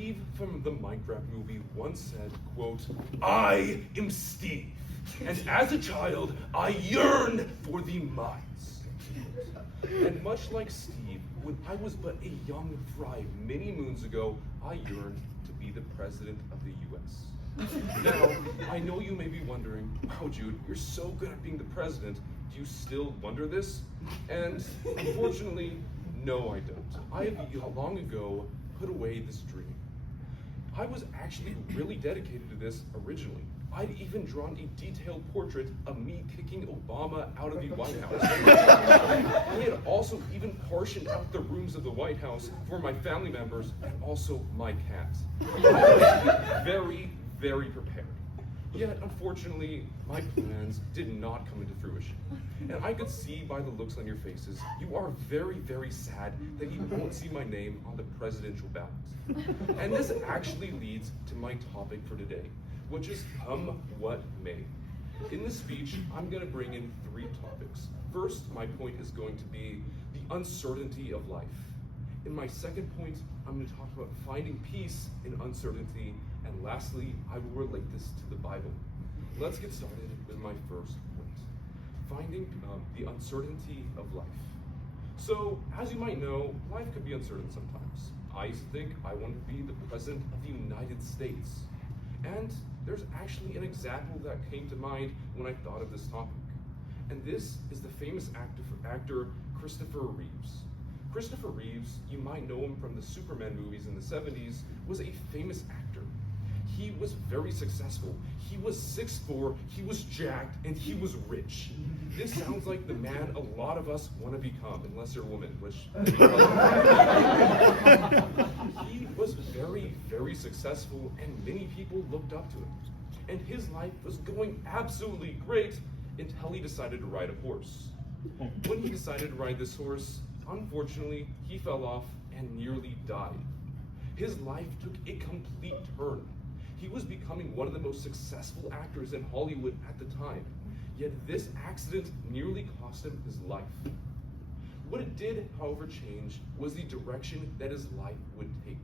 Steve from the Minecraft movie once said, quote, "I am Steve, and as a child, I yearn for the mines." And much like Steve, when I was but a young fry many moons ago, I yearned to be the president of the US. Now, I know you may be wondering, wow, Jude, you're so good at being the president. Do you still wonder this? And unfortunately, no, I don't. I have long ago put away this dream. I was actually really dedicated to this originally. I'd even drawn a detailed portrait of me kicking Obama out of the White House. I had also even portioned out the rooms of the White House for my family members and also my cat. I was very, very prepared. Yet, unfortunately, my plans did not come into fruition. And I could see by the looks on your faces, you are very, very sad that you won't see my name on the presidential ballot. And this actually leads to my topic for today, which is come what may. In this speech, I'm going to bring in 3 topics. First, my point is going to be the uncertainty of life. In my second point, I'm going to talk about finding peace in uncertainty. And lastly, I will relate this to the Bible. Let's get started with my first point. Finding the uncertainty of life. So, as you might know, life could be uncertain sometimes. I used to think I wanted to be the President of the United States. And there's actually an example that came to mind when I thought of this topic. And this is the famous actor Christopher Reeves. Christopher Reeves, you might know him from the Superman movies in the 70s, was a famous actor. He was very successful. He was 6'4", he was jacked, and he was rich. This sounds like the man a lot of us want to become, unless you're a woman, which... He was very, very successful, and many people looked up to him. And his life was going absolutely great until he decided to ride a horse. When he decided to ride this horse, unfortunately, he fell off and nearly died. His life took a complete turn. He was becoming one of the most successful actors in Hollywood at the time, yet this accident nearly cost him his life. What it did, however, change was the direction that his life would take.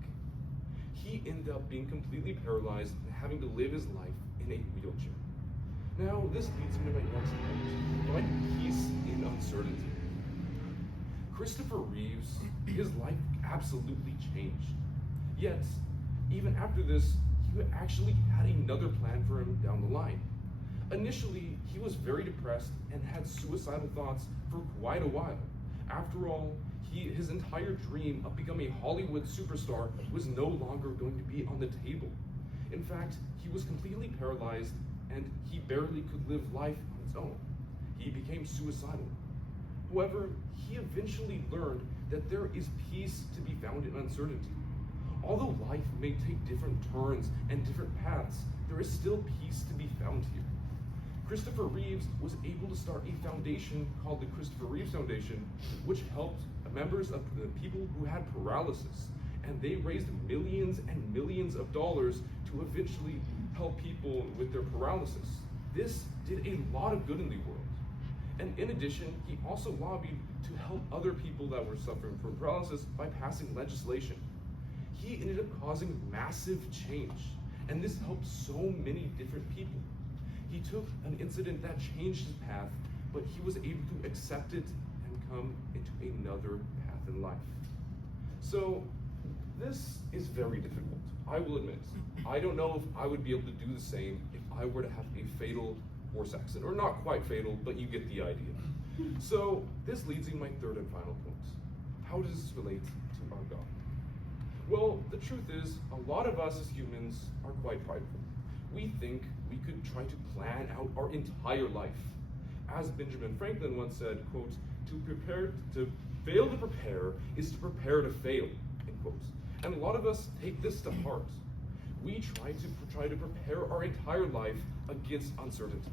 He ended up being completely paralyzed and having to live his life in a wheelchair. Now, this leads me to my next point, find peace in uncertainty. Christopher Reeves, his life absolutely changed. Yet, even after this, he actually had another plan for him down the line. Initially, he was very depressed and had suicidal thoughts for quite a while. After all, his entire dream of becoming a Hollywood superstar was no longer going to be on the table. In fact, he was completely paralyzed and he barely could live life on his own. He became suicidal. However, he eventually learned that there is peace to be found in uncertainty. Although life may take different turns and different paths, there is still peace to be found here. Christopher Reeves was able to start a foundation called the Christopher Reeves Foundation, which helped members of the people who had paralysis. And they raised millions and millions of dollars to eventually help people with their paralysis. This did a lot of good in the world. And in addition, he also lobbied to help other people that were suffering from paralysis by passing legislation. He ended up causing massive change, and this helped so many different people. He took an incident that changed his path, but he was able to accept it and come into another path in life. So, this is very difficult, I will admit. I don't know if I would be able to do the same if I were to have a fatal horse accident, or not quite fatal, but you get the idea. So, this leads me to my third and final point. How does this relate to our God? Well, the truth is, a lot of us as humans are quite prideful. We think we could try to plan out our entire life. As Benjamin Franklin once said, quote, to fail to prepare is to prepare to fail, end quote. And a lot of us take this to heart. We try to prepare our entire life against uncertainty.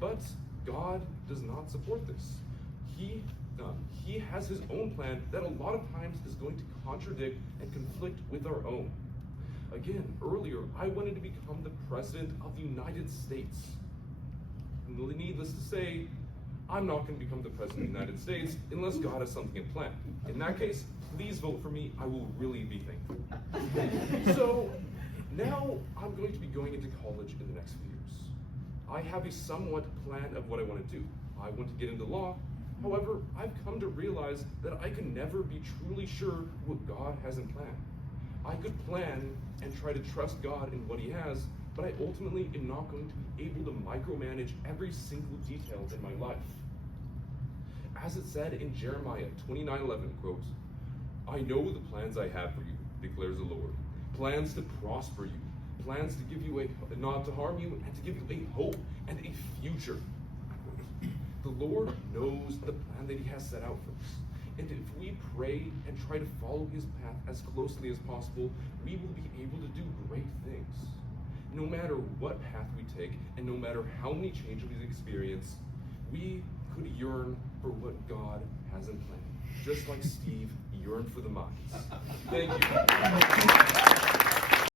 But God does not support this. He has his own plan that a lot of times is going to contradict and conflict with our own. Again, earlier, I wanted to become the President of the United States. Needless to say, I'm not going to become the President of the United States unless God has something in plan. In that case, please vote for me. I will really be thankful. So now I'm going to be going into college in the next few years. I have a somewhat plan of what I want to do. I want to get into law. However, I've come to realize that I can never be truly sure what God has in plan. I could plan and try to trust God in what He has, but I ultimately am not going to be able to micromanage every single detail in my life. As it said in Jeremiah 29:11, quote, "I know the plans I have for you, declares the Lord, plans to prosper you, plans to give you not to harm you, and to give you a hope and a future." The Lord knows the plan that He has set out for us. And if we pray and try to follow His path as closely as possible, we will be able to do great things. No matter what path we take, and no matter how many changes we experience, we could yearn for what God has in plan, just like Steve yearned for the mines. Thank you.